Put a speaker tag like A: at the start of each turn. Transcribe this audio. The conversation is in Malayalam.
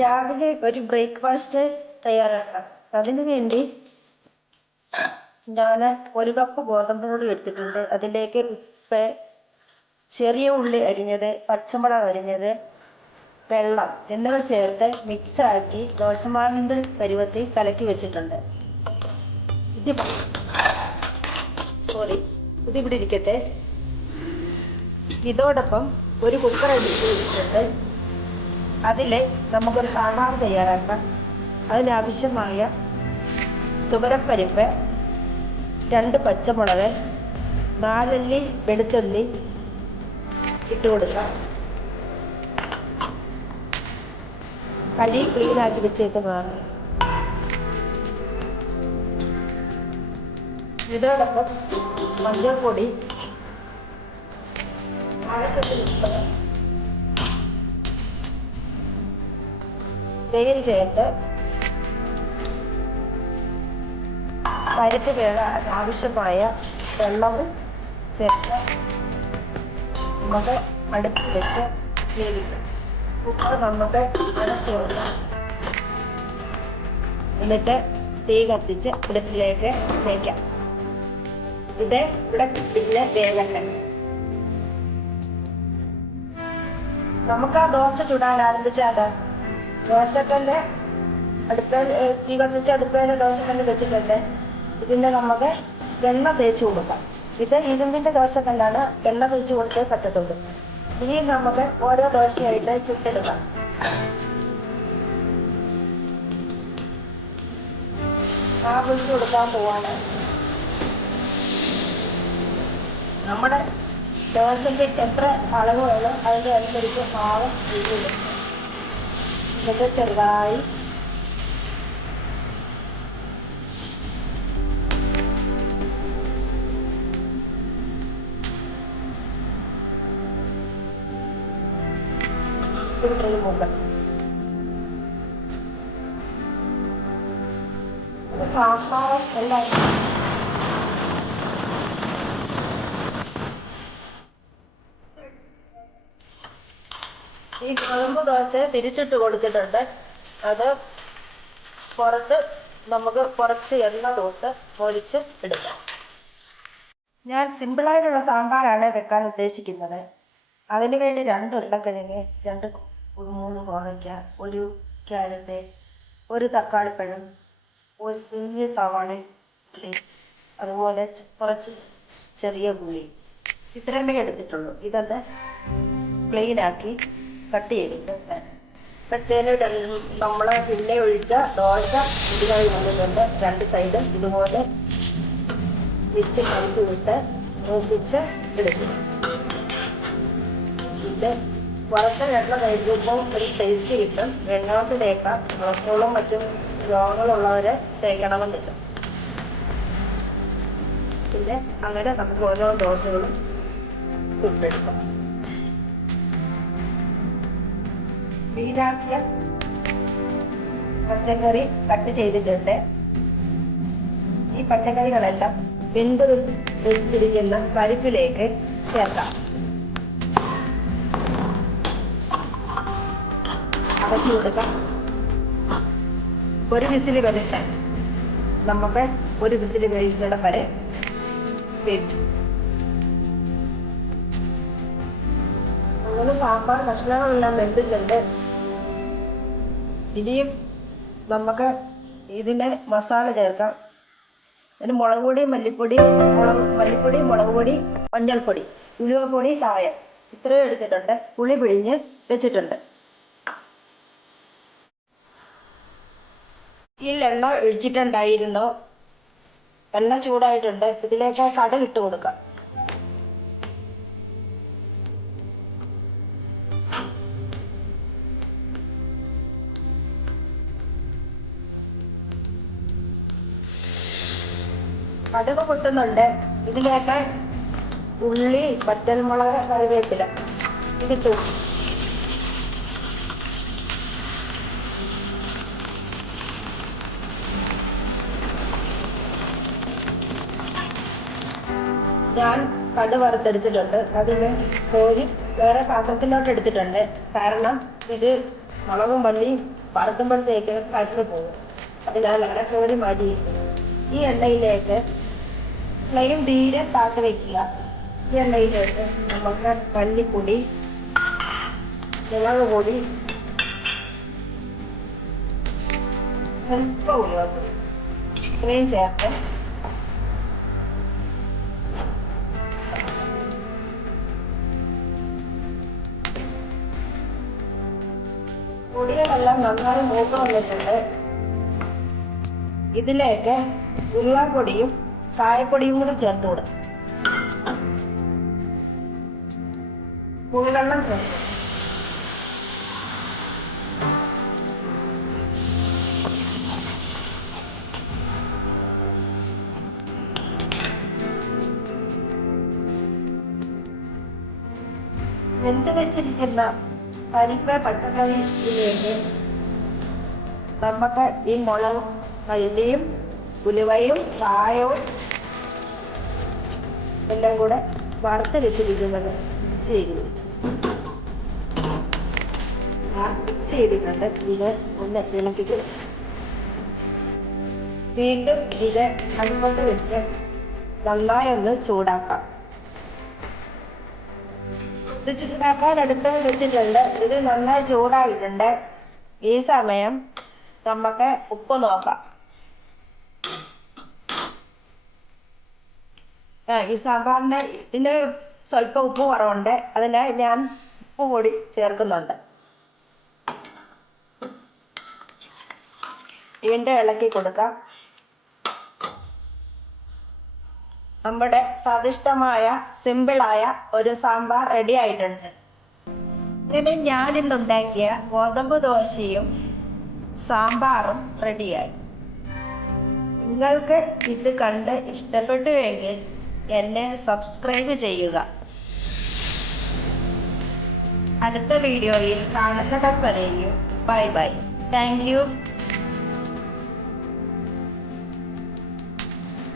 A: രാവിലെ ഒരു ബ്രേക്ക്ഫാസ്റ്റ് തയ്യാറാക്കാം. അതിനു വേണ്ടി ഞാൻ ഒരു കപ്പ് ഗോതമ്പ് പൊടി എടുത്തിട്ടുണ്ട്. അതിലേക്ക് ഉപ്പ് ചെറിയ ഉള്ളി അരിഞ്ഞത് പച്ചമുളക് അരിഞ്ഞത് വെള്ളം എന്നിവ ചേർത്ത് മിക്സാക്കി ദോശമാവിന്റെ പരുവത്തിൽ കലക്കി വെച്ചിട്ടുണ്ട്. ഇത് സോറി ഇതിവിടെ ഇരിക്കട്ടെ. ഇതോടൊപ്പം ഒരു കുക്കർ എടുത്ത് വെച്ചിട്ടുണ്ട് അതിൽ നമുക്കൊരു സാമ്പാർ തയ്യാറാക്കാം. അതിനാവശ്യമായ തുവരപ്പരിപ്പ് രണ്ട് പച്ചമുളക് നാലല്ലി വെളുത്തുള്ളി ഇട്ട് കൊടുക്കാം. കഴി ക്ലീനാക്കി വെച്ചേക്കുന്നതാണ്. ഇതോടൊപ്പം മഞ്ഞൾപ്പൊടി ആവശ്യത്തിന് ഉപ്പ് ചെയ്ത് പരിപ്പ് വേകാൻ ആവശ്യമായ വെള്ളവും ചേർത്ത് നമുക്ക് അടുപ്പിൽ വെച്ച് വേവിക്കാം. കുക്കർ നമുക്ക് അടച്ചു കൊടുക്കാം. എന്നിട്ട് തീ കത്തിച്ച് അടുപ്പിലേക്ക് വയ്ക്കാം ഇത് ഇവിടെ പിന്നെ വേകട്ടെ നമുക്ക് ആ ദോശ ചുടാൻ ആരംഭിച്ചാലോ? ദോശക്കല്ല് അടുപ്പേൽ തീ കത്തിച്ച് അടുപ്പേൽ ദോശക്കല്ല് വെച്ചിട്ടുണ്ട്. ഇതിന്റെ നമുക്ക് എണ്ണ തേച്ച് കൊടുക്കാം. ഇത് ഇരുമ്പിന്റെ ദോശക്കല്ലാണ് എണ്ണ തേച്ച് കൊടുത്തേ പറ്റത്തുള്ളൂ. ഇനി നമുക്ക് ഓരോ ദോശയായിട്ട് ചുട്ടെടുക്കാം. ആ പൊഴിച്ച് കൊടുക്കാൻ പോവാണ്. നമ്മുടെ ദോശയ്ക്ക് എത്ര അളവ് വേണം അതിന്റെ അനുസരിച്ച് മാവ് ഒഴിച്ച് എന്നിട്ട് ചെറുതായി സാമ്പാർ എല്ലാം ഈ ഗോതമ്പ് ദോശ തിരിച്ചിട്ട് കൊടുത്തിട്ടുണ്ട്. അത് പുറത്ത് നമുക്ക് കുറച്ച് എണ്ണ തൊട്ട് പൊരിച്ച് എടുക്കാം. ഞാൻ സിമ്പിളായിട്ടുള്ള സാമ്പാറാണ് വെക്കാൻ ഉദ്ദേശിക്കുന്നത്. അതിന് വേണ്ടി രണ്ട് ഉരുളക്കിഴങ്ങ് രണ്ട് മൂന്ന് കോവയ്ക്ക ഒരു ക്യാരറ്റ് ഒരു തക്കാളിപ്പഴം ഒരു ചെറിയ സവാള അതുപോലെ കുറച്ച് ചെറിയ ഉള്ളി. ഇത്രയുമേ എടുത്തിട്ടുള്ളൂ. ഇതൊന്ന് ആക്കി കട്ട് ചെയ്തിട്ട് അപ്പോഴത്തേന് നമ്മൾ പിന്നെ ഒഴിച്ച ദോശ ഇതിനായി കൊണ്ടുവന്നുണ്ട് രണ്ട് സൈഡും ഇതുപോലെ വിച്ച് കലക്കി വിട്ട് മൂപ്പിച്ച് എടുക്കും. ഇത് വറുത്ത വെള്ളം കഴിക്കുമ്പോൾ ഒരു ടേസ്റ്റ് കിട്ടും. വെണ്ണോട്ട് തേക്കാം. കൊളസ്ട്രോളും മറ്റും രോഗങ്ങളുള്ളവരെ തേക്കണമെന്നില്ല പിന്നെ അങ്ങനെ നമുക്ക് ഓരോ ദോശകളും ചുട്ടെടുക്കാം വീരാക്കിയ പച്ചക്കറി കട്ട് ചെയ്തിട്ടുണ്ട്. ഈ പച്ചക്കറികളെല്ലാം വെന്ത് വെച്ചിരിക്കുന്ന പരിപ്പിലേക്ക് ചേർക്കാം. അടച്ചു കൊടുക്കാം. ഒരു വിസിൽ വരട്ടെ നമുക്ക് ഒരു വിസിൽ കഴിക്കുന്നിടം വരെ വേവിച്ചു അങ്ങനെ സാമ്പാർ കഷ്ണങ്ങളെല്ലാം വെന്തിട്ടുണ്ട്. ഇനിയും നമുക്ക് ഇതിന് മസാല ചേർക്കാം. അതിന് മുളക് പൊടി മല്ലിപ്പൊടി മുളക് മല്ലിപ്പൊടി മുളക് പൊടി മഞ്ഞൾപ്പൊടി ഉലുവപ്പൊടി കായം ഇത്രയും എടുത്തിട്ടുണ്ട്. പുളി പിഴിഞ്ഞ് വെച്ചിട്ടുണ്ട്. ഈ എണ്ണ ഒഴിച്ചിട്ടുണ്ടായിരുന്നു. എണ്ണ ചൂടായിട്ടുണ്ട്. ഇതിലേക്ക് കടുക് ഇട്ട് കൊടുക്കാം. കടുക് പൊട്ടുന്നുണ്ട്. ഇതിലേക്ക് ഉള്ളി പച്ചമുളക് കറിവേപ്പില ഇതിട്ടു. ഞാൻ കടു വറുത്തെടുത്തിട്ടുണ്ട്. അതിന് കോരി വേറെ പാത്രത്തിലോട്ട് എടുത്തിട്ടുണ്ട്. കാരണം ഇത് മുളകും പള്ളിയും വറുക്കുമ്പോഴത്തേക്ക് കരിഞ്ഞു പോകും. അതിനാൽ അടക്കോടി മതി ഈ എണ്ണയിലേക്ക് ഫ്ലെയിം തീരെ താഴ്ത്തി വെക്കുക. ഈ എണ്ണയിലേക്ക് നമുക്ക് മല്ലിപ്പൊടി മുളക് പൊടി ഇത്രയും ചേർത്ത് പൊടികളെല്ലാം നന്നായി മൂത്ത് വന്നിട്ടുണ്ട്. ഇതിലേക്ക് ഉരുളാപ്പൊടിയും കായപ്പൊടിയും കൂടി ചേർത്ത് കൊടുക്കും പുളിവെള്ളം ചേർത്ത് വെന്ത് വെച്ചിരിക്കുന്ന പരിപ്പ് പച്ചക്കറി നമുക്ക് ഈ മുളകും മല്ലിയും ഉലുവയും കായവും എല്ലാം കൂടെ വറുത്തെടുത്തിരിക്കുന്നത് ശരി. ചെയ്തിട്ടുണ്ട് ഇത് ഒന്ന് ഇളക്കി കൊടുക്കും. വീണ്ടും ഇത് അതുകൊണ്ട് വെച്ച് നന്നായി ഒന്ന് ചൂടാക്കാം. ഇത് ചൂടാക്കാൻ അടുത്ത് വെച്ചിട്ടുണ്ട്. ഇത് നന്നായി ചൂടായിട്ടുണ്ട്. ഈ സമയം നമുക്ക് ഉപ്പ് നോക്കാം. ഈ സാമ്പാറിന് ഇതിന് സ്വല്പം ഉപ്പ് കുറവുണ്ട്. അതിന് ഞാൻ ഉപ്പ് കൂടി ചേർക്കുന്നുണ്ട്. വീണ്ടും ഇളക്കി കൊടുക്കാം. നമ്മുടെ സ്വാദിഷ്ടമായ സിമ്പിളായ ഒരു സാമ്പാർ റെഡി ആയിട്ടുണ്ട്. ഇങ്ങനെ ഞാനിന്നുണ്ടാക്കിയ ഗോതമ്പ് ദോശയും സാമ്പാറും റെഡിയായി നിങ്ങൾക്ക് ഇത് കണ്ട് ഇഷ്ടപ്പെട്ടുവെങ്കിൽ എന്നെ സബ്സ്ക്രൈബ് ചെയ്യുക. അടുത്ത വീഡിയോയിൽ കാണുന്നത് വരെയും ബൈ ബൈ. Thank you